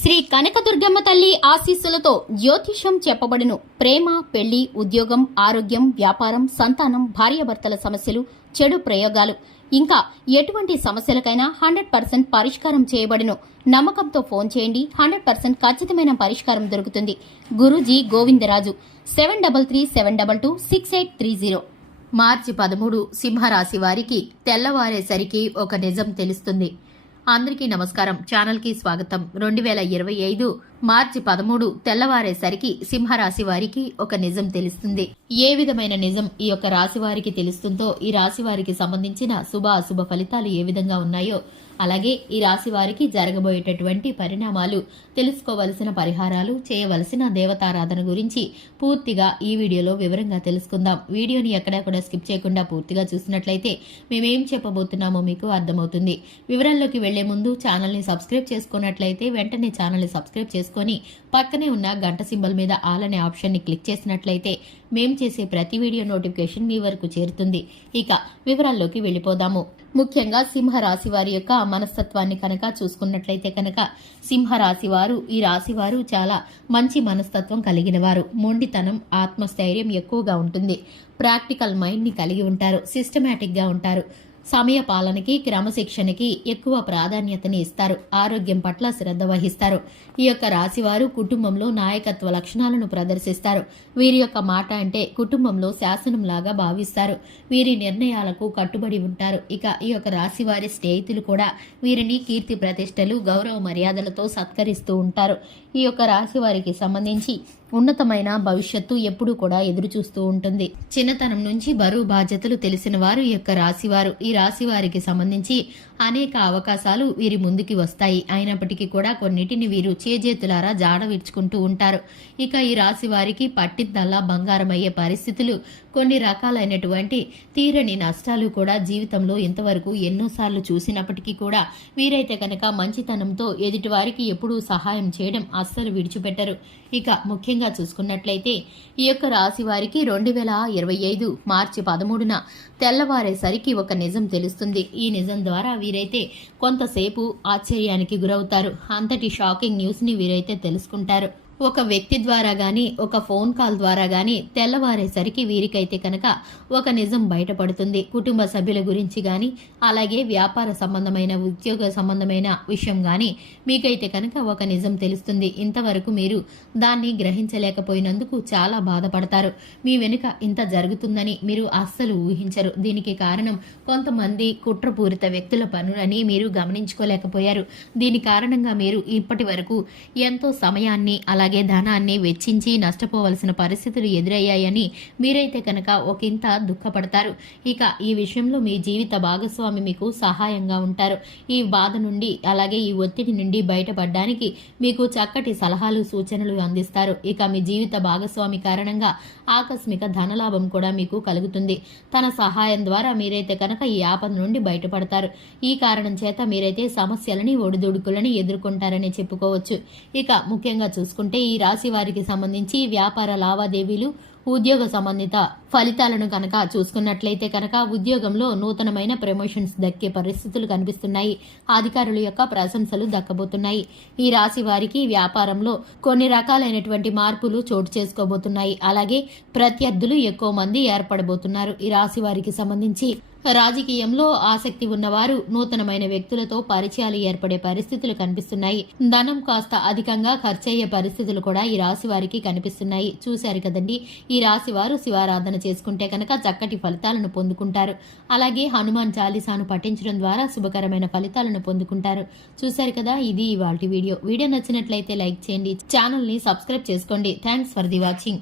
శ్రీ కనకదుర్గమ్మ తల్లి ఆశీస్సులతో జ్యోతిషం చెప్పబడును. ప్రేమ, పెళ్లి, ఉద్యోగం, ఆరోగ్యం, వ్యాపారం, సంతానం, భార్యాభర్తల సమస్యలు, చెడు ప్రయోగాలు, ఇంకా ఎటువంటి సమస్యలకైనా 100% పరిష్కారం చేయబడును. నమ్మకంతో ఫోన్ చేయండి. 100% ఖచ్చితమైన పరిష్కారం దొరుకుతుంది. గురూజీ గోవిందరాజు 7337226830. మార్చి 13 సింహరాశి వారికి తెల్లవారేసరికి ఒక నిజం తెలుస్తుంది. అందరికీ నమస్కారం. ఛానల్ కి స్వాగతం. 2025 మార్చి 13 తెల్లవారేసరికి సింహరాశి వారికి ఒక నిజం తెలుస్తుంది. ఏ విధమైన నిజం ఈ యొక్క రాశి వారికి తెలుస్తుందో, ఈ రాశి వారికి సంబంధించిన శుభ అశుభ ఫలితాలు ఏ విధంగా ఉన్నాయో, అలాగే ఈ రాశి వారికి జరగబోయేటటువంటి పరిణామాలు, తెలుసుకోవలసిన పరిహారాలు, చేయవలసిన దేవతారాధన గురించి పూర్తిగా ఈ వీడియోలో వివరంగా తెలుసుకుందాం. వీడియోని ఎక్కడా కూడా స్కిప్ చేయకుండా పూర్తిగా చూసినట్లయితే మేమేం చెప్పబోతున్నామో మీకు అర్థమవుతుంది. వివరాల్లోకి వెళ్లే ముందు ఛానల్ని సబ్స్క్రైబ్ చేసుకున్నట్లయితే వెంటనే ఛానల్ని సబ్స్క్రైబ్ చేసుకుని పక్కనే ఉన్న గంట సింబల్ మీద ఆల్ అనే ఆప్షన్ని క్లిక్ చేసినట్లయితే మేం చేసే ప్రతి వీడియో నోటిఫికేషన్ మీ వరకు చేరుతుంది. ఇక వివరాల్లోకి వెళ్ళిపోదాము. ముఖ్యంగా సింహరాశి వారి యొక్క మనస్తత్వాన్ని కనుక చూసుకున్నట్లయితే కనుక సింహరాశి వారు, ఈ రాశి వారు చాలా మంచి మనస్తత్వం కలిగిన వారు. మొండితనం, ఆత్మస్థైర్యం ఎక్కువగా ఉంటుంది. ప్రాక్టికల్ మైండ్ ని కలిగి ఉంటారు. సిస్టమేటిక్ గా ఉంటారు. సమయ పాలనకి, క్రమశిక్షణకి ఎక్కువ ప్రాధాన్యతని ఇస్తారు. ఆరోగ్యం పట్ల శ్రద్ధ వహిస్తారు. ఈ యొక్క రాశివారు కుటుంబంలో నాయకత్వ లక్షణాలను ప్రదర్శిస్తారు. వీరి యొక్క మాట అంటే కుటుంబంలో శాసనంలాగా భావిస్తారు. వీరి నిర్ణయాలకు కట్టుబడి ఉంటారు. ఇక ఈ యొక్క రాశి వారి స్నేహితులు కూడా వీరిని కీర్తి ప్రతిష్టలు, గౌరవ మర్యాదలతో సత్కరిస్తూ ఉంటారు. ఈ యొక్క రాశి వారికి సంబంధించి ఉన్నతమైన భవిష్యత్తు ఎప్పుడూ కూడా ఎదురు చూస్తూ ఉంటుంది. చిన్నతనం నుంచి బరువు బాధ్యతలు తెలిసిన వారు ఈ యొక్క రాశివారు. ఈ రాశి వారికి సంబంధించి అనేక అవకాశాలు వీరి ముందుకి వస్తాయి. అయినప్పటికీ కూడా కొన్నిటిని వీరు చేజేతులారా జాడ విడుచుకుంటూ ఉంటారు. ఇక ఈ రాశి వారికి పట్టిందల్లా బంగారం అయ్యే పరిస్థితులు, కొన్ని రకాలైనటువంటి తీరని నష్టాలు కూడా జీవితంలో ఇంతవరకు ఎన్నోసార్లు చూసినప్పటికీ కూడా వీరైతే కనుక మంచితనంతో ఎదుటివారికి ఎప్పుడూ సహాయం చేయడం అస్సలు విడిచిపెట్టరు. ఇక ముఖ్యంగా చూసుకున్నట్లయితే ఈ యొక్క రాశి వారికి 2025 మార్చి 13న తెల్లవారేసరికి ఒక నిజం తెలుస్తుంది. ఈ నిజం ద్వారా వీరైతే కొంతసేపు ఆశ్చర్యానికి గురవుతారు. అంతటి షాకింగ్ న్యూస్ ని వీరైతే తెలుసుకుంటారు. ఒక వ్యక్తి ద్వారా గాని, ఒక ఫోన్ కాల్ ద్వారా గాని తెల్లవారేసరికి వీరికైతే కనుక ఒక నిజం బయటపడుతుంది. కుటుంబ సభ్యుల గురించి గాని, అలాగే వ్యాపార సంబంధమైన, ఉద్యోగ సంబంధమైన విషయం గాని మీకైతే కనుక ఒక నిజం తెలుస్తుంది. ఇంతవరకు మీరు దాన్ని గ్రహించలేకపోయినందుకు చాలా బాధపడతారు. మీ వెనుక ఇంత జరుగుతుందని మీరు అస్సలు ఊహించరు. దీనికి కారణం కొంతమంది కుట్రపూరిత వ్యక్తుల పనులని మీరు గమనించుకోలేకపోయారు. దీని కారణంగా మీరు ఇప్పటి వరకు ఎంతో సమయాన్ని, అలాగే ధనాన్ని వెచ్చించి నష్టపోవలసిన పరిస్థితులు ఎదురయ్యాయని మీరైతే కనుక ఒకంత దుఃఖపడతారు. ఇక ఈ విషయంలో మీ జీవిత భాగస్వామి మీకు సహాయంగా ఉంటారు. ఈ బాధ నుండి, అలాగే ఈ ఒత్తిడి నుండి బయటపడడానికి మీకు చక్కటి సలహాలు, సూచనలు అందిస్తారు. ఇక మీ జీవిత భాగస్వామి కారణంగా ఆకస్మిక ధనలాభం కూడా మీకు కలుగుతుంది. తన సహాయం ద్వారా మీరైతే కనుక ఈ ఆపద నుండి బయటపడతారు. ఈ కారణం చేత మీరైతే సమస్యలని, ఒడిదుడుకులని ఎదుర్కొంటారని చెప్పుకోవచ్చు. ఇక ముఖ్యంగా చూసుకుంటే ఈ రాశి వారికి సంబంధించి వ్యాపార లావాదేవీలు, ఉద్యోగ సంబంధిత ఫలితాలను కనుక చూసుకున్నట్లయితే కనుక ఉద్యోగంలో నూతనమైన ప్రమోషన్స్ దక్కే పరిస్థితులు కనిపిస్తున్నాయి. అధికారుల యొక్క ప్రశంసలు దక్కబోతున్నాయి. ఈ రాశి వారికి వ్యాపారంలో కొన్ని రకాలైనటువంటి మార్పులు చోటు చేసుకోబోతున్నాయి. అలాగే ప్రత్యర్థులు ఎక్కువ మంది ఏర్పడబోతున్నారు. ఈ రాశి వారికి సంబంధించి రాజకీయంలో ఆసక్తి ఉన్నవారు నూతనమైన వ్యక్తులతో పరిచయాలు ఏర్పడే పరిస్థితులు కనిపిస్తున్నాయి. ధనం కాస్త అధికంగా ఖర్చయ్యే పరిస్థితులు కూడా ఈ రాశి వారికి కనిపిస్తున్నాయి. చూశారు కదండి, ఈ రాశి వారు శివారాధన చేసుకుంటే కనుక చక్కటి ఫలితాలను పొందుకుంటారు. అలాగే హనుమాన్ చాలీసాను పఠించడం ద్వారా శుభకరమైన ఫలితాలను పొందుకుంటారు. చూశారు కదా, ఇది ఇవాల్టి వీడియో. వీడియో నచ్చినట్లయితే లైక్ చేయండి, ఛానల్ ని సబ్స్క్రైబ్ చేసుకోండి. Thanks for the watching.